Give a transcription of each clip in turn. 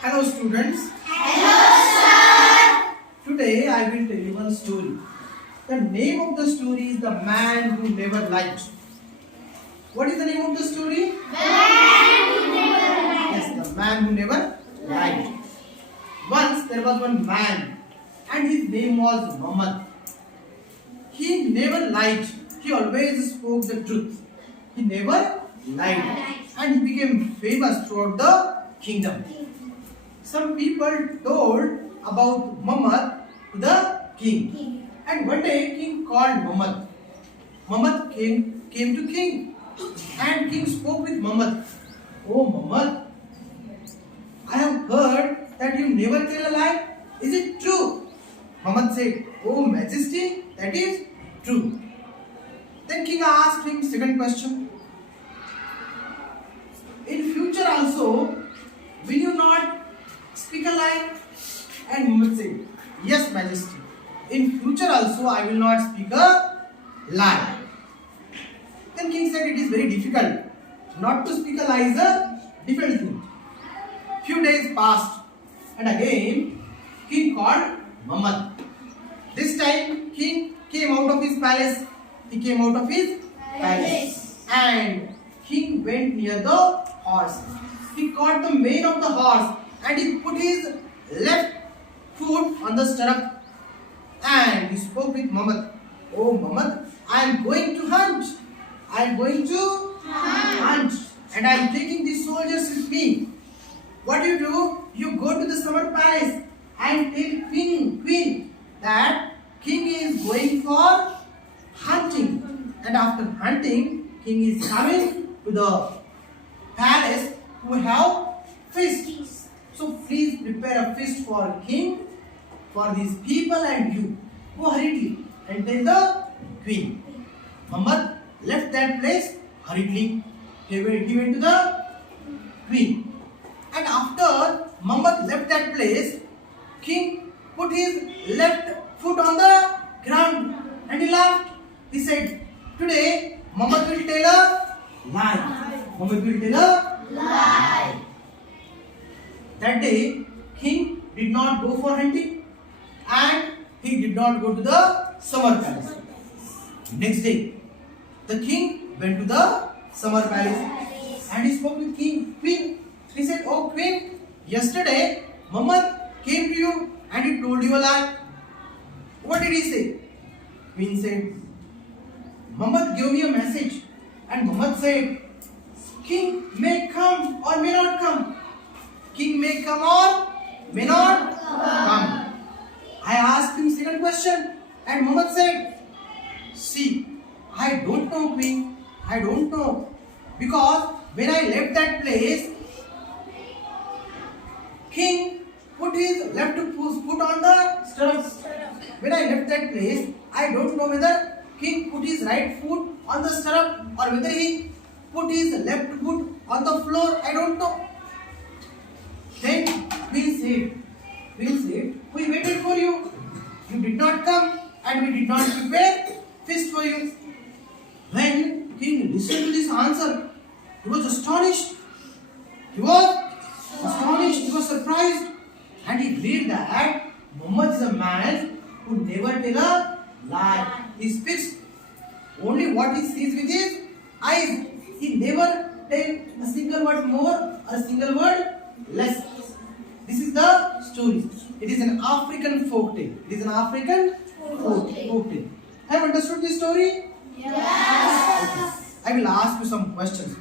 Hello students. Today I will tell you one story. The name of the story is The Man Who Never Lied. What is the name of the story? Yes, The Man Who Never Lied. Once there was one man and his name was Muhammad. He never lied. He always spoke the truth. He never lied. And he became famous throughout the kingdom. Some people told about Muhammad to the king. And one day king called Muhammad. Muhammad came to king. And king spoke with Muhammad. Oh Muhammad, I have heard that you never tell a lie. Is it true? Muhammad said, Oh Majesty, that is true. Then king asked him second question. In future also, will you not speak a lie? And Muhammad said, Yes, Majesty. In future also I will not speak a lie. Then king said, It is very difficult. Not to speak a lie is a different thing. Few days passed and again king called Muhammad. This time king came out of his palace. He came out of his palace. And king went near the horse. He caught the mane of the horse and he put his left foot on the stirrup. And he spoke with Muhammad. Oh Muhammad, I am going to hunt. I am going to hunt. And I am taking these soldiers with me. What do? You go to the summer palace and tell queen that king is going for hunting. And after hunting, king is coming to the palace to have feast. So please prepare a feast for king, for these people and you. Go hurriedly and tell the queen. Muhammad left that place hurriedly. He went to the queen. And after Muhammad left that place, king put his left foot on the ground and he laughed. He said, Today Muhammad will tell a lie. Muhammad will tell a lie. That day, king did not go for hunting and he did not go to the summer palace. Next day, the king went to the summer palace and he spoke with queen. He said, Oh queen, yesterday Muhammad came to you and he told you a lie. What did he say? Queen said, Muhammad gave me a message and Muhammad said, King may come or may not come. King may come or may not come. I asked him second question and Muhammad said, See, I don't know queen. I don't know. Because when I left that place, king put his left foot on the stirrups. When I left that place, I don't know whether king put his right foot on the stirrup or whether he put his left foot on the floor. I don't know. Then queen said, we waited for you. You did not come and we did not prepare feast for you. When king listened to this answer, he was astonished. He was surprised. And he believed that Muhammad is a man who never tell a lie. He speaks only what he sees with his eyes. He never tell a single word more or a single word less. This is the story. It is an African folk tale. Folk tale. Have you understood this story? Yes. Okay. I will ask you some questions.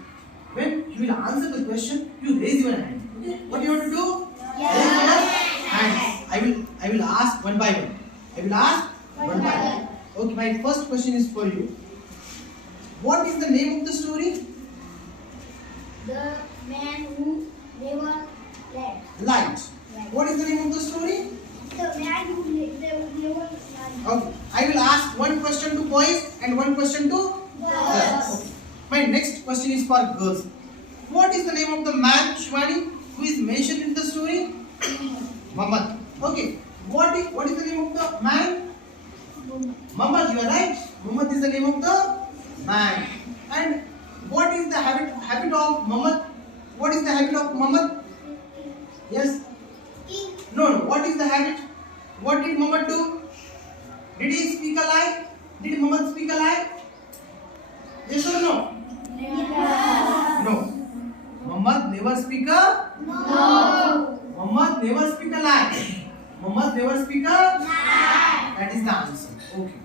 When you will answer the question, you raise your hand. What you want to do? Yes. Raise your hand. I will ask one by one. Okay, my first question is for you. What is the name of the story? The man who never lied. Light. What is the name of the story? The man who never lied. Okay. I will ask one question to boys and one question to girls. Okay. My next question is for girls. What is the name of the man, Shivani, who is mentioned in the story? Muhammad. Okay. What is the name of the man? Muhammad, you are right. Muhammad is the name of the man. And what is the habit of Muhammad? What is the habit of Muhammad? Yes. King. No, no. What is the habit? What did Muhammad do? Did he speak a lie? Did Muhammad speak a lie? Yes or no? No. Muhammad never speak a. No. Muhammad never speak a lie. Muhammad never speak a. That is the answer. Okay.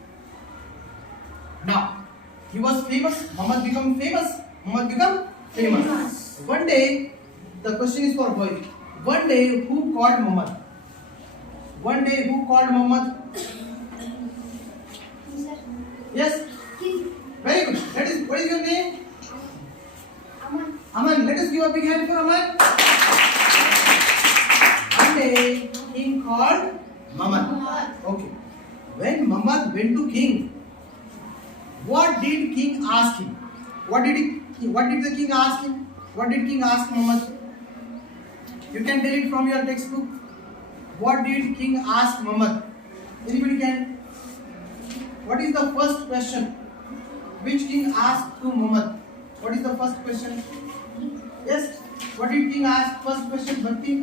Now, he was famous. Muhammad become famous. Muhammad become famous. One day, the question is for boy. One day, who called Muhammad? One day, who called Muhammad? Yes. King. Very good. That is. What is your name? Aman. Aman. Let us give a big hand for Aman. One day, king called Muhammad. Okay. When Muhammad went to king, what did king ask him? What did the king ask him? What did king ask Muhammad? You can tell it from your textbook. What did king ask Muhammad? Anybody can? What is the first question which king asked to Muhammad? What is the first question? Yes. What did king ask? First question, Bhakti.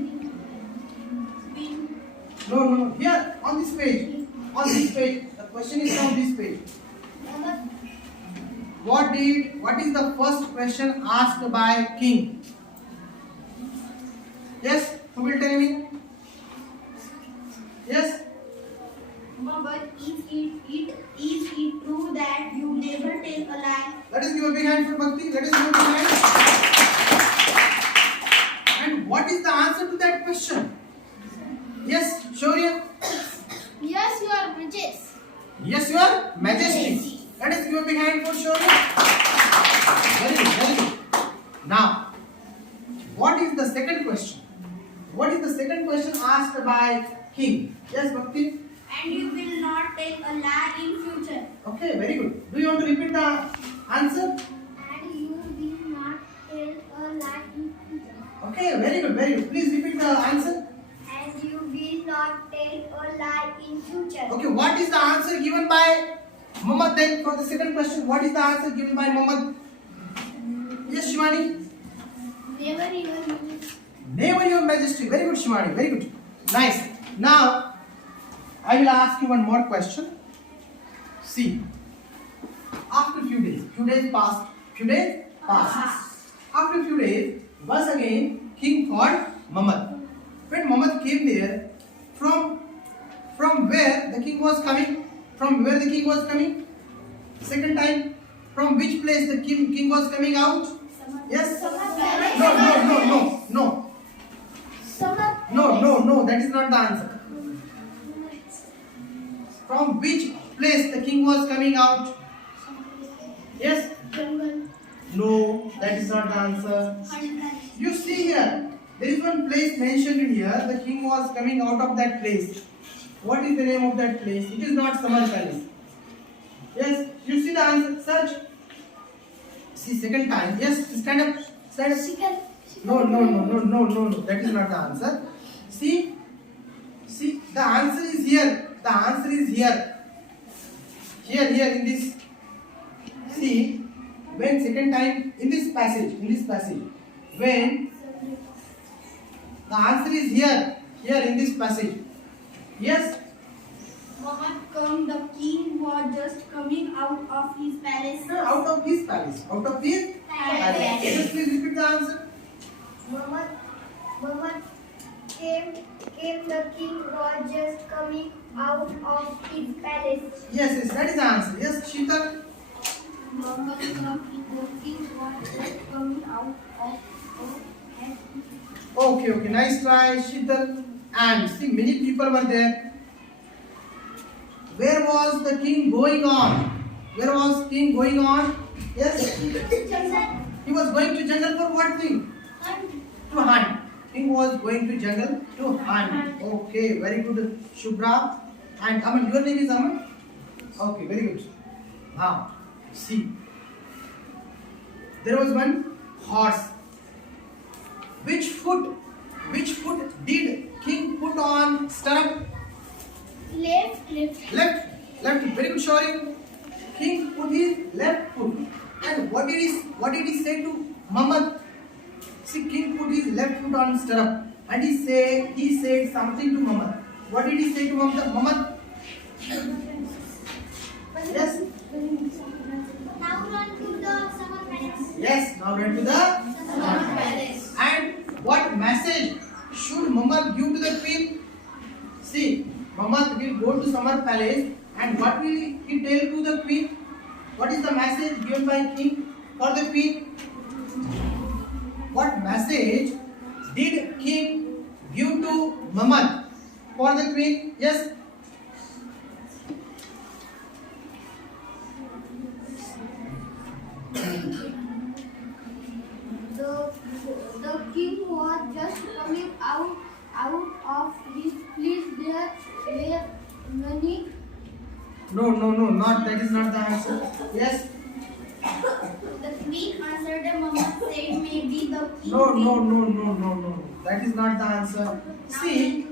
No. Here on this page. On this page. The question is from this page. Muhammad. What is the first question asked by king? Yes, who will tell me? Yes? Muhammad, is it true that you never tell a lie? Let us give a big hand for Bhakti. Let us give a big hand. And what is the answer to that question? Yes, Shaurya? Yes, Your Majesty. Yes, Your Majesty. Let us give a big hand for Shaurya. Very good, very good. Now, what is the second question? What is the second question asked by king? Yes, Bhakti? And you will not tell a lie in future. Okay, very good. Do you want to repeat the answer? And you will not tell a lie in future. Okay, very good, very good. Please repeat the answer. And you will not tell a lie in future. Okay, what is the answer given by Muhammad then for the second question? What is the answer given by Muhammad? Yes, Shivani? Never even use. Never, Your Majesty. Very good, Shivani. Very good. Nice. Now, I will ask you one more question. See, after few days passed. After few days, once again, king called Muhammad. When Muhammad came there, from where the king was coming? From where the king was coming? Second time, from which place the king was coming out? Yes? No, that is not the answer. From which place the king was coming out? Yes? Jungle. No, that is not the answer. You see here, there is one place mentioned in here. The king was coming out of that place. What is the name of that place? It is not Samar Palace. Yes, you see the answer. Search. See, second time. Yes, stand up. Stand up. No. That is not the answer. See, the answer is here. The answer is here. Here in this. See, when second time in this passage, when the answer is here in this passage. Yes. Muhammad come, the king was just coming out of his palace. Out of his palace. Just please repeat the answer. Muhammad came, the king was just coming out of his palace. Yes, that is the answer. Yes, Sheetal. Muhammad come, the king was just coming out of his palace. Okay, nice try, Sheetal. And see, many people were there. Where was the king going on? Yes? He was going to jungle for what thing? To hunt. King was going to jungle to hunt. Okay, very good, Shubhra. And Aman, your name is Aman? Okay, very good. Now, see. There was one horse. Which foot did king put on stirrup? Left. Left. Very good, Shauri. King put his left foot. And what did he say to Muhammad? See, king put his left foot on stirrup. and he said something to Muhammad. What did he say to Muhammad? Yes. Now run to the summer palace. Yes. Now run to the Summer palace. And what message should Muhammad give to the queen? See, Muhammad will go to summer palace, and what will he tell to the queen? What is the message given by king for the queen? What message did king give to Muhammad for the queen? Yes. The king was just coming out of his place. There were many. No, not that is not the answer. Yes. The queen answered the Muhammad said maybe the king. No. That is not the answer. See,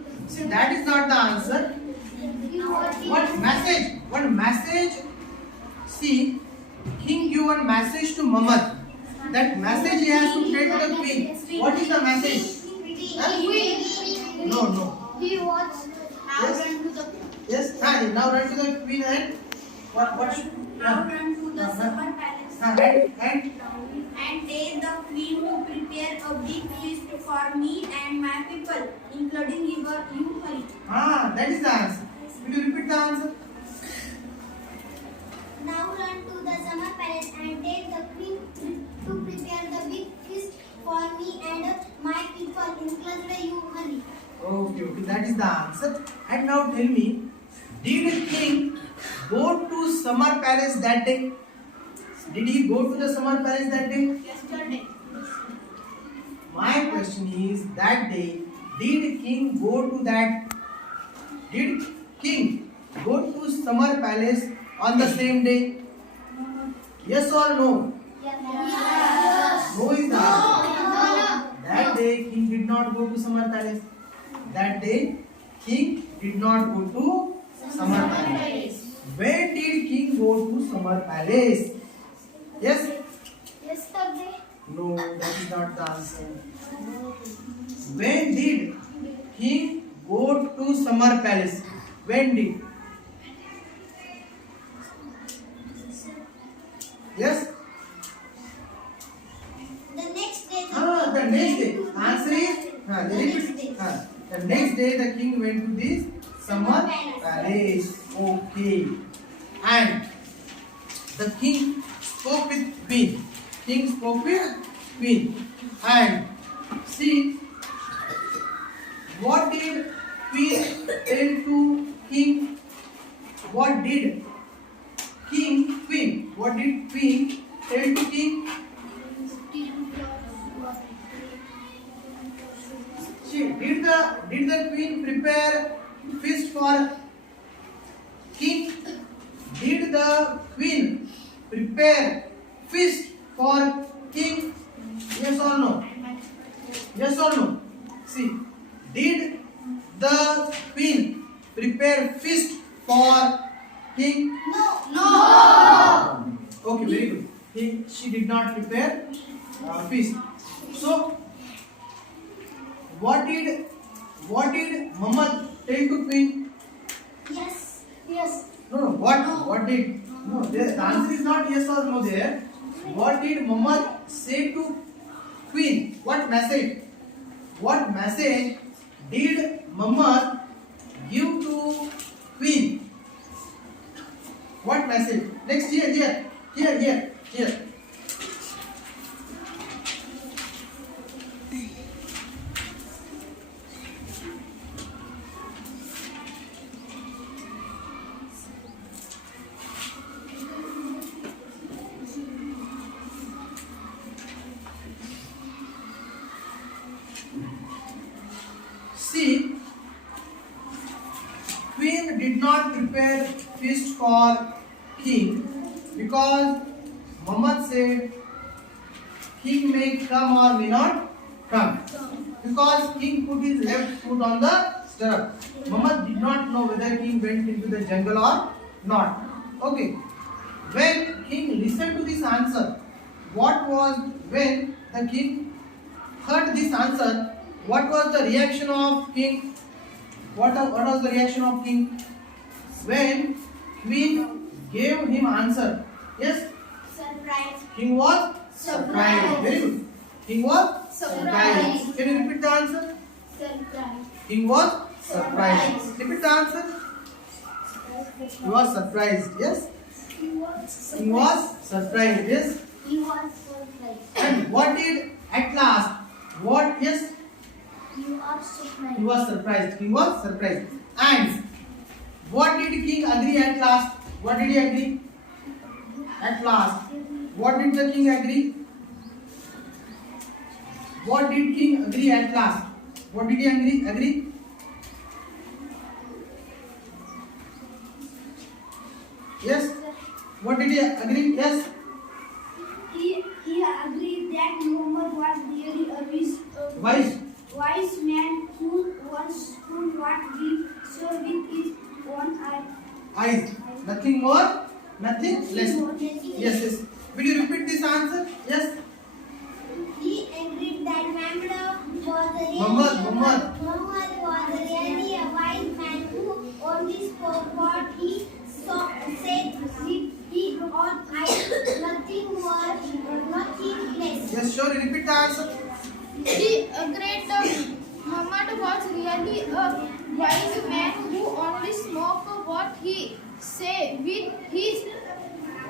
that is not the answer. What message? What message? See, king give one message to Muhammad. That message he has to tell to the queen. What is the message? No. He was now Yes. run to the Yes. Now run to the queen and what should? now run to the summer palace. And And tell the queen to prepare a big feast for me and my people, including you, Hari. that is the answer. Will you repeat the answer? Now run to the summer palace and tell the queen to prepare the big feast for me and my people, including you, Hari. Okay, that is the answer. And now tell me, did king go to summer palace that day? Did he go to the summer palace that day? Yesterday. My question is, that day, did king go to that? Did king go to summer palace on the same day? Yes or no? Yes. No is the answer. That day king did not go to summer palace. That day king did not go to summer palace. When did king go to summer palace? Yes? Yesterday. No, that is not the answer. When did king go to summer palace? When did? Yes? The next day. The next day. Answer is the next day the king went to this summer palace. Okay. And the king spoke with queen. King spoke with queen. And see, what did queen tell to king? What did queen? What did queen tell to king? Did the queen prepare feast for king? Did the queen prepare feast for king? Yes or no? Yes or no? See, did the queen prepare feast for king? No. Okay, very good. She did not prepare feast. So, what did Muhammad tell to queen? Yes. No. What did? No. The answer is not yes or no there. What did Muhammad say to queen? What message? What message did Muhammad give to queen? What message? Next, here. See, queen did not prepare feast for king because Muhammad said king may come or may not come. Because king put his left foot on the stirrup. Muhammad did not know whether king went into the jungle or not. Okay. When king listened to this answer, when the king heard this answer, What was the reaction of king? What was the reaction of king when queen gave him answer? Yes, Surprise. king was surprised. Very good. King was Surprised. Can you repeat the answer? Surprise. King was surprised. Repeat the answer. He was surprised. Yes. He was He was surprised. Yes. He was surprised. And what did at last? What? Yes. You are surprised. He was surprised. King was surprised. And what did king agree at last? What did he agree? At last. What did the king agree? What did king agree at last? What did he agree? Yes. What did he agree? Yes. He agreed that Muhammad was really a Wise. man who could not be so with his own eye. Eyes. Nothing more. Nothing less. Yes. Will you repeat this answer? Yes. He agreed that Muhammad. Muhammad was really a wise man who only spoke what he said with his own eyes, nothing more, nothing less. Yes, sure. Repeat the answer. He agreed that Muhammad was really a wise man who only spoke what he said with his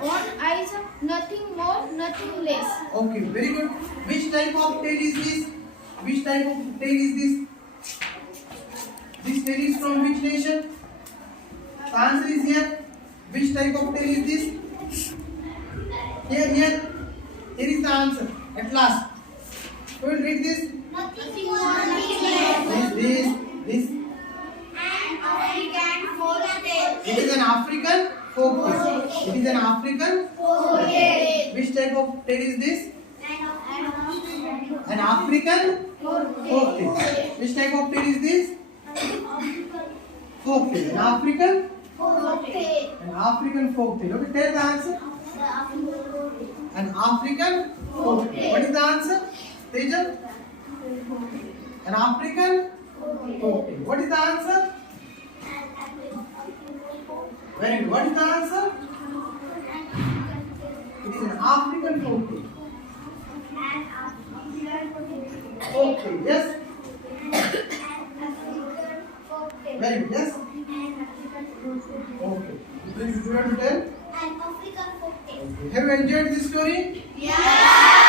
own eyes, nothing more, nothing less. Okay, very good. Which type of tale is this? Which type of tale is this? This tale is from which nation? The answer is here. Which type of tale is this? Here is the answer. At last. Who will read this? Nothing more, nothing less. This. An African folktale. It is an African folk tale. It is an African folk tale. Which type of tale is this? An African folk tale. Which type of tale is this? Folk tale. An African folk tale. Okay, tell the answer. An African folk tale. What is the answer? Tejan? An African folk tale. What is the answer? Very good. What is the answer? It is an African folk tale. Okay, yes. Very good, yes. Okay. Do you want to tell? An African folktale. Okay. Have you enjoyed this story? Yeah.